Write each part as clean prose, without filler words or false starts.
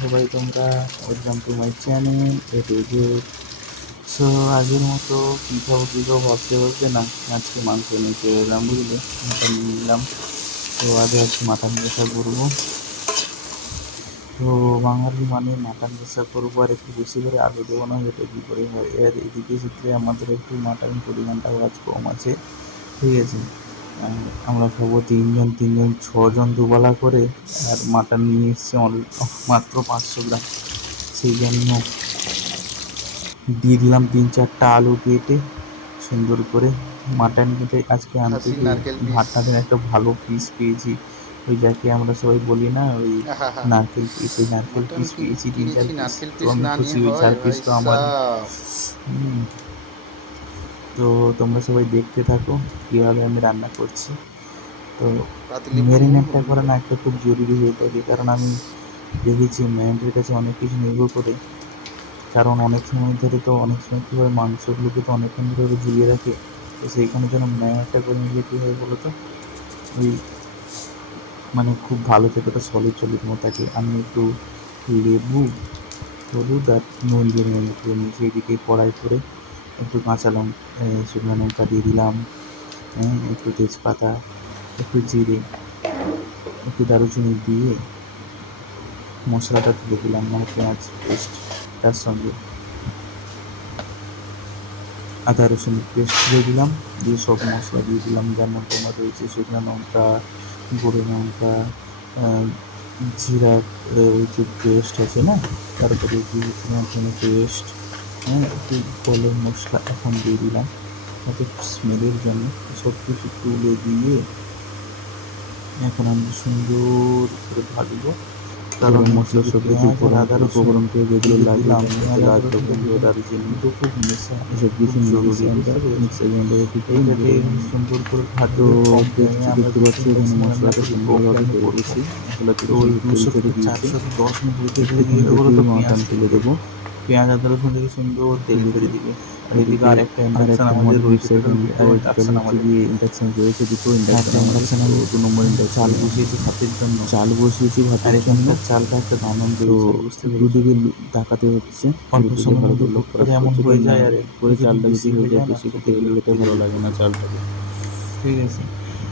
সবাই তোমরা? Welcome to my channel A to Z. So আগের মতো কী খাবো ভাবতে ভাবতে না আজকে মাংস নিয়ে চলে এলাম, বুঝলে, মাটন নিয়ে নিলাম। তো আজকে মাটন কষা করবো। তো বাঙালি মানে মাটন কষা করবো, আর একটু বেশি করে আলু দেবো, না এটা কী করে হয়। আর এদিকে সূত্রে আমাদের একটু মাটন পরিমাণটাও আজ কম আছে, ঠিক আছে। আমরা খাবো তিনজন ছজন দুবেলা করে, আর মাটন নিয়ে এসছে মাত্র 500 গ্রাম। সেই জন্য দিয়ে দিলাম 3-4টা আলু কেটে সুন্দর করে। মাটন কেটে আজকে আনতে খাসির গিয়ে নারকেল পিস। ভাতটাতে একটা ভালো পিস পেয়েছি, ওই যাকে আমরা সবাই বলি না, ওই আহা, নারকেল পিস। ওই নারকেল মাটন পিস পেয়েছি কিনেছি, 3-4 পিস। নারকেল তো পিস আমি না খুশি, নিয়ে ওই হয় 4 পিস ভাই তো আমারই। সাব। হুম। তো তোমরা সবাই দেখতে থাকো কীভাবে আমি রান্না করছি। তো পাতিলে বুড়ো ম্যারিনেটটা করা না একটা খুব জরুরি হয়ে থাকে, কারণ আমি দেখেছি ম্যারিনেটের কাছে অনেক কিছু নির্ভর করে। কারণ অনেক সময় ধরে তো অনেক সময় কী হয়, মাংসগুলোকে তো অনেকক্ষণ ধরে ঝুলিয়ে রাখে। তো সেইখানে যেন ম্যারিনেটটা করে নিলে কী হয় বলো তো, ওই মানে খুব ভালো থেকে ওটা সলিড মতো থাকে। আমি একটু লেবু, হলুদ আর নুন দিয়ে ম্যারিনেট করে নিয়েছি। এদিকে কড়াই করে একটু কাঁচা লঙ্কা, শুকনো লঙ্কা দিয়ে দিলাম, একটু তেজপাতা, একটু জিরে, একটু দারুচিনি দিয়ে মশলাটা তুলে দিলাম, মানে পেঁয়াজ পেস্ট, তার সঙ্গে আদা রসুনের পেস্ট দিয়ে দিলাম, দিয়ে সব মশলা দিয়ে দিলাম, যেমন তোমার রয়েছে শুকনো লঙ্কা, গুঁড়ো লঙ্কা, জিরার ওই যে পেস্ট আছে না, তারপরে দিয়েছিলাম এখানে পেস্ট, একটু গরম মশলা এখন দিয়ে দিলাম যাতে স্মেলের জন্য। সব কিছু তুলে দিয়ে এখন আমি সুন্দর করে ভাজবো। কারণ গরম হচ্ছে মশলা যে সব কিছু পেঁয়াজ আর আদা রসুন উপকরণকে যেগুলো এই যে লাগে, দিলাম, যেমন পেঁয়াজ আদা এলাচ, রসুনটা লবঙ্গ, দিলাম, দারুচিনি, কিন্তু খুব মেশা এসব খুব কিছু জরুরি, মিশিয়ে আমরা বুঝতে পেরেছো। 1 সেকেন্ড একটু এইটাকে ভেজে নেব। সুন্দর করে তো ভাজবো কম ফ্লেমে। আমরা দেখতে যেহেতু পাচ্ছি এখানে ইন্ডাকশানে রান্না মশলাটা করি, কম সুন্দরভাবে ফ্লেমে হয়ে করবো। গেছে, মশলা তো থেকে ওই সুন্দর তেল 200 ছেড়ে থেকে দিয়েছে। 410 মিনিট হতে একটু গেলে কী হবে খুন্তি বলো তো, দিয়ে পেঁয়াজ মাটন তুলে থেকে দেবো। পেঁয়াজ আদা রসুন থেকে সুন্দর তেল ছেড়ে এদিকে দিবে। আর এদিকে এদিকে আরেকটা আর ইন্ডাকশান একটা আমাদের আমাদের রয়েছে, মিক্সার টোটাল দুটো আর টোটাল ইন্ডাকশান হচ্ছে আমাদের। গিয়ে ইন্ডাকশান রয়েছে, দুটো ইন্ডাকশান একটা আমাদের। ইন্ডাকশান তো আমি 2 নম্বর চাল ইন্ডাকশানে বসিয়েছি ভাতের জন্য, চাল বসিয়েছি আর ভাতের জন্য। এখানকার চালটা একটা দানন তো রয়েছে, বুঝতে পেরেছো। দুদিকে তাকাতে হচ্ছে, অল্প দুদিকে সময়ের ভালো মধ্যে করে হুট লক্ষ্য করে রাখতে এমন হচ্ছে, হয়ে কারণ না যায়, আর হুট একটু করে যদি চালটা বেশি যদি হয়ে হয়ে যায়, যায় না, বেশি খেতে তেল খেতে বিরক্তি ভালো লেগে লাগে যায়। না চালটাকে। ঠিক আছে।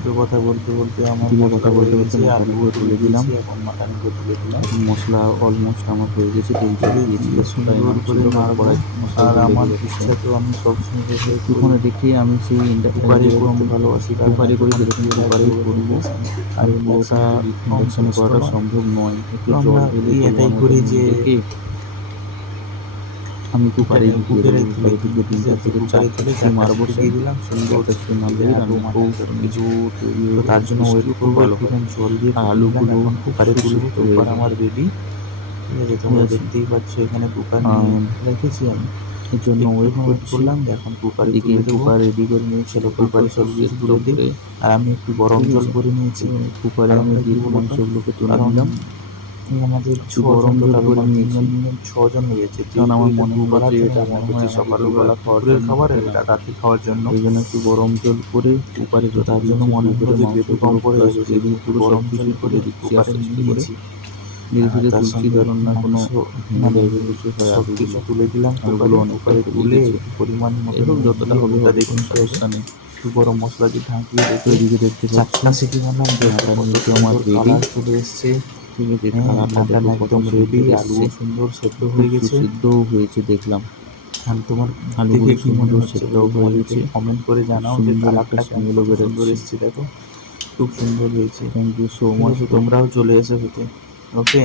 তো কথা বলতে বলতে আমার এদিকে কথা মশলা হয়ে বলতে বলতে গেছে, আলুও মশলাটাকে তুলে তুলে দিলাম। দিয়েছি, এখন মাটনগুলো তুলে দিলাম। এখন মশলা অলমোস্ট আমার হয়ে গেছে, তেল ছেড়ে তুলে দিয়েছি, দিয়ে যতটাই সুন্দর করে নামছিল কারণ নাড়বো। কড়াই আর মশলাগুলো লেগে আমার যাচ্ছে। ইচ্ছা তো আমি সবসময় প্রেফার করি কিছুক্ষণ রেখে আমি সেই কুকারেই যেরকম করতে ভালোবাসি, কারণ কুকারে করি এতক্ষণ সেরকম ফ্রিজে রাখবো কুকারেই করব। ইন্ডাকশানে। আর কারণ পুরোটা ইন্ডাকশানে তো হিট কম, ইন্ডাকশানে কষ্ট করাটা নয়। সম্ভব নয়, একটু তো আমরা জল ঢেলে পরিমাণ এটাই মতো করি নুন যে রেখে আমি কুকারেই ঢুকিয়ে দেবো। কুকারেই চারিদিকে তুলি, ঠিক 3 আছে। থেকে কুকারে 4টা তুলে সিটি 4টা মারবো, সিটি দিয়ে দিলাম, সুন্দর 4টা সিটি সিটি দিলে মারলেই আলু রান্নাটা মাটন সব সবকিছু। কিছু তৈরি তো হয়ে তার যাবে, জন্য ওয়েট জিনিসগুলো খুব করবো, ভালো হয়। একটুখানি জল দিয়ে আর ফুটিয়ে নিলাম, আলুগুলো এখন কুকারে ফুটতে করলে শুরু। দ্রুত হয়ে কুকার যাবে, আমার রেডি, ঠিক আছে। ঠিক তোমরা আছে। দেখতেই পাচ্ছ এখানে কুকার নিয়ে আর রেখেছি আমি। এর জন্য একটুক্ষণ ওয়েট করছি। করলাম, এখন কুকারে এদিকে তুলে দেবো। কুকার রেডি করে নিয়েছি, চলো অল্প কুকারে সব একটু কিছু সেদ্ধ তুলে দিই। করে, আর আমি একটু গরম ঠিক জল আছে। করে তো নিয়েছি। কুকারে আমি কারণটা কি দিয়ে বলতো, মাংসগুলোকে তুলে কারণ দিলাম, আমাদের একটু ছজন গরম জল টোটাল, করে মানে নিয়েছি। তিনজন ছজন হয়ে যাচ্ছে, কারণ যেহেতু আমার এটা মনে হলো দুবেলার যে জন্য এটা রান্না মনে হয় করছি, আমাদের সকালবেলা দুবেলা খাওয়ার দুপুরের জন্য খাবার আর হবে না। এটা রাতে খাওয়ার জন্য। ওই জন্য একটু গরম জল করে কুকারে তো রেখে তার জন্য দিয়েছি, মনে হলো কুকারে যে গ্রেভি কম মাংসগুলো পড়ে প্লাস যাবে, সেই জন্য গ্রেভি একটু পুরো সব গরম জল কিছু করে তুলে দিচ্ছি কুকারে আস্তে নিয়ে আস্তে করে। নিয়েছি। ধীরে ধীরে তার তুলছি, সঙ্গে কারণ না কোনো মাংস, ভেঙে মানে যাবে বা কিছু হয়। সব কিছু তুলে দিলাম আলুগুলো কুকারে। অনেকটা কুকারে বেরিয়ে তুলে গেছে। একটু পরিমাণ মতো যাই হোক, নুন যতটা দিয়ে, হবে নুনটা হবে, দেখে কোনো নিতে হবে। সমস্যা নেই। একটু গরম মশলা দিয়ে ঢাকিয়ে তো রেখে এদিকে দেখতে পাচ্ছি 4টা সিটি মারলাম, দেখো মাটন কত কিন্তু আমার সুন্দর রেডি, কালার চলে এসছে। ঠিক আছে। কালারটা মাটন দেখো কত একদম রেডি, সুন্দর এসছে, আলুও সুন্দর সেদ্ধ খুব হয়ে গেছে। সুসিদ্ধও হয়েছে দেখলাম। আর তোমার দেখে আলুগুলো কি মনে সুন্দর হচ্ছে বলো, সেদ্ধও হয়ে তোমাদের গেছে, একটু কমেন্ট করে খুব জানাও যে সুন্দর একটা কালারটা কেমন, স্মেলও কত সুন্দর বেরোচ্ছে। এসছে, দেখো খুব সুন্দর হয়েছে। থ্যাংক ইউ সো ঠিক মাচ আছে, ব্রো। তোমরাও চলে এসো খেতে। ওকে।